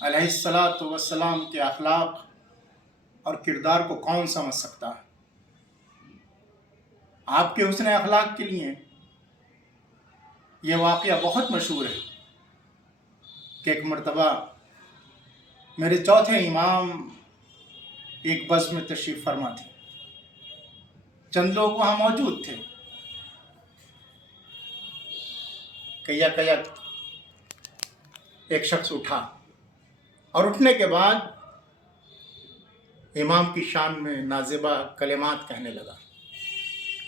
अलैहिस्सलातु वस्सलाम के अखलाक और किरदार को कौन समझ सकता है। आपके हुस्न अखलाक के लिए ये वाक़या बहुत मशहूर है कि एक मरतबा मेरे चौथे इमाम एक बस में तशरीफ़ फरमा थे। चंद लोग वहाँ मौजूद थे। कया कया एक शख्स उठा और उठने के बाद इमाम की शान में नाज़िबा कलिमात कहने लगा,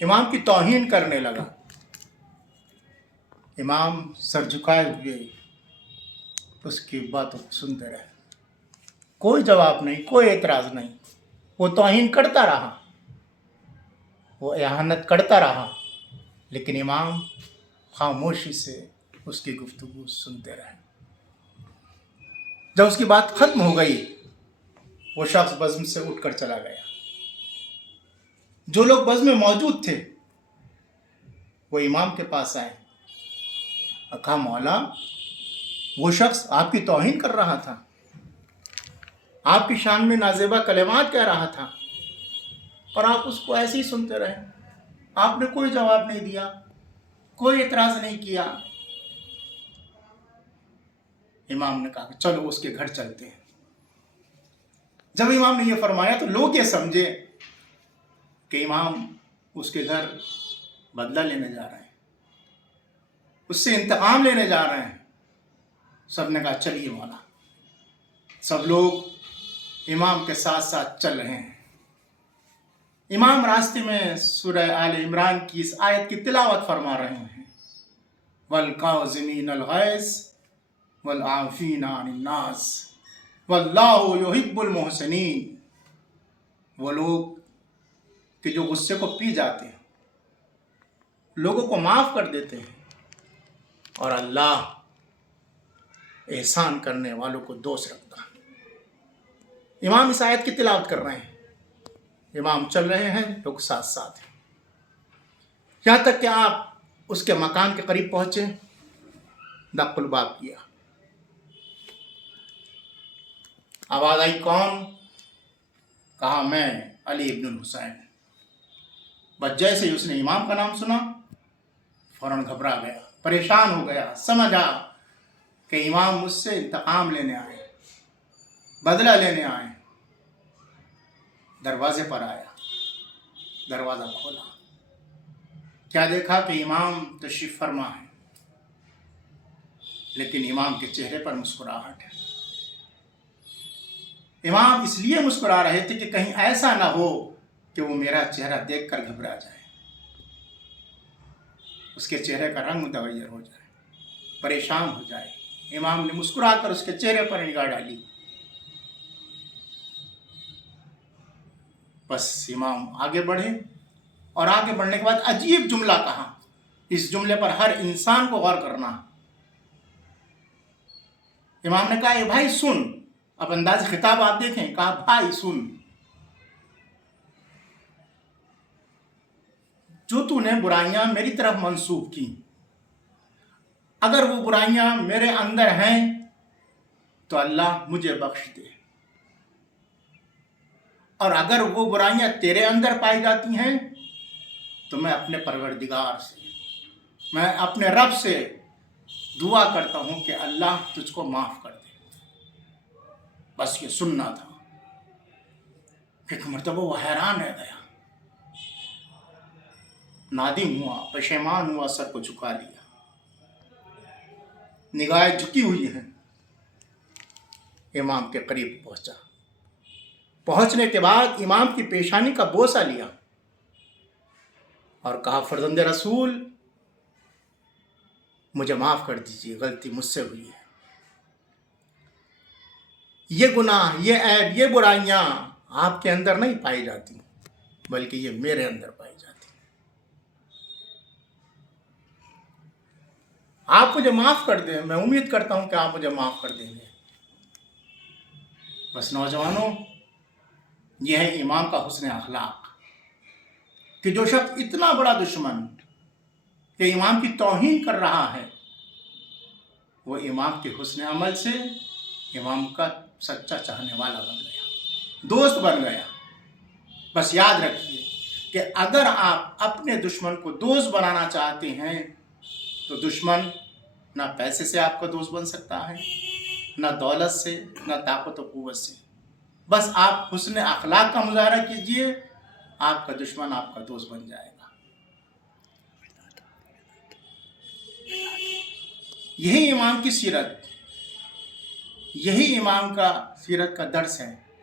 इमाम की तौहीन करने लगा। इमाम सर झुकाए हुए उसकी बातों को सुनते रहे। कोई जवाब नहीं, कोई एतराज़ नहीं। वो तौहीन करता रहा, वो एहानत करता रहा, लेकिन इमाम खामोशी से उसकी गुफ्तगू सुनते रहे। जब उसकी बात ख़त्म हो गई, वो शख्स बज़्म से उठकर चला गया। जो लोग बज़्म में मौजूद थे वो इमाम के पास आए और कहा, मौला, वो शख्स आपकी तौहीन कर रहा था, आपकी शान में नाज़िबा कलिमात कह रहा था और आप उसको ऐसे ही सुनते रहे। आपने कोई जवाब नहीं दिया, कोई एतराज़ नहीं किया। इमाम ने कहा, चलो उसके घर चलते हैं। जब इमाम ने यह फरमाया तो लोग ये समझे कि इमाम उसके घर बदला लेने जा रहे हैं, उससे इंतकाम लेने जा रहे हैं। सब ने कहा, चलिए मौला। सब लोग इमाम के साथ साथ चल रहे हैं। इमाम रास्ते में सूरह आले इमरान की इस आयत की तिलावत फरमा रहे हैं, वल काज़िमीनल गैज़ वल आफ़ीना अनिन नास वल्लाहु युहिब्बुल मुहसिनीन। वो लोग कि जो गुस्से को पी जाते हैं, लोगों को माफ़ कर देते हैं, और अल्लाह एहसान करने वालों को दोस्त रखता है। इमाम इस आयत की तिलावत कर रहे हैं, इमाम चल रहे हैं, लोग साथ साथ हैं। यहाँ तक कि आप उसके मकान के करीब पहुँचे, दक्कुल बाब किया। आवाज़ आई, कौन? कहा, मैं अली इब्नुल हुसैन। बस जैसे ही उसने इमाम का नाम सुना, फ़ौरन घबरा गया, परेशान हो गया, समझा कि इमाम मुझसे इंतकाम लेने आए, बदला लेने आए। दरवाजे पर आया, दरवाज़ा खोला, क्या देखा कि इमाम तशरीफ़ फरमा है, लेकिन इमाम के चेहरे पर मुस्कुराहट है। इमाम इसलिए मुस्कुरा रहे थे कि कहीं ऐसा ना हो कि वो मेरा चेहरा देखकर घबरा जाए, उसके चेहरे का रंग मुतगय्यर हो जाए, परेशान हो जाए। इमाम ने मुस्कुराकर उसके चेहरे पर निगाह डाली। बस इमाम आगे बढ़े और आगे बढ़ने के बाद अजीब जुमला कहा। इस जुमले पर हर इंसान को गौर करना। इमाम ने कहा, ए भाई सुन। अब अंदाज खिताब आप देखें, कहा, भाई सुन, जो तूने बुराइयां मेरी तरफ मंसूब की, अगर वो बुराइयां मेरे अंदर हैं तो अल्लाह मुझे बख्श दे, और अगर वो बुराइयां तेरे अंदर पाई जाती हैं तो मैं अपने परवरदिगार से, मैं अपने रब से दुआ करता हूं कि अल्लाह तुझको माफ़ कर दे। बस ये सुनना था। एक मरतबा वो हैरान रह गया, नादिम हुआ, पशेमान हुआ, सर को झुका लिया, निगाहें झुकी हुई हैं। इमाम के करीब पहुंचा। पहुंचने के बाद इमाम की पेशानी का बोसा लिया और कहा, फर्जंदे रसूल, मुझे माफ़ कर दीजिए, गलती मुझसे हुई है। ये गुनाह, ये ऐब, ये बुराइयां आपके अंदर नहीं पाई जाती, बल्कि ये मेरे अंदर पाई जाती। आप मुझे माफ़ कर दें, मैं उम्मीद करता हूं कि आप मुझे माफ़ कर देंगे। बस नौजवानों, यह है इमाम का हुस्न अखलाक कि जो शख्स इतना बड़ा दुश्मन कि इमाम की तौहीन कर रहा है, वो इमाम के हुस्न अमल से इमाम का सच्चा चाहने वाला बन गया, दोस्त बन गया। बस याद रखिए कि अगर आप अपने दुश्मन को दोस्त बनाना चाहते हैं तो दुश्मन ना पैसे से आपका दोस्त बन सकता है, ना दौलत से, ना ताकत और कुव्वत से। बस आप हुस्न अखलाक का मुजाहरा कीजिए, आपका दुश्मन आपका दोस्त बन जाएगा। यही इमाम की सीरत, यही इमाम का सीरत का दर्स है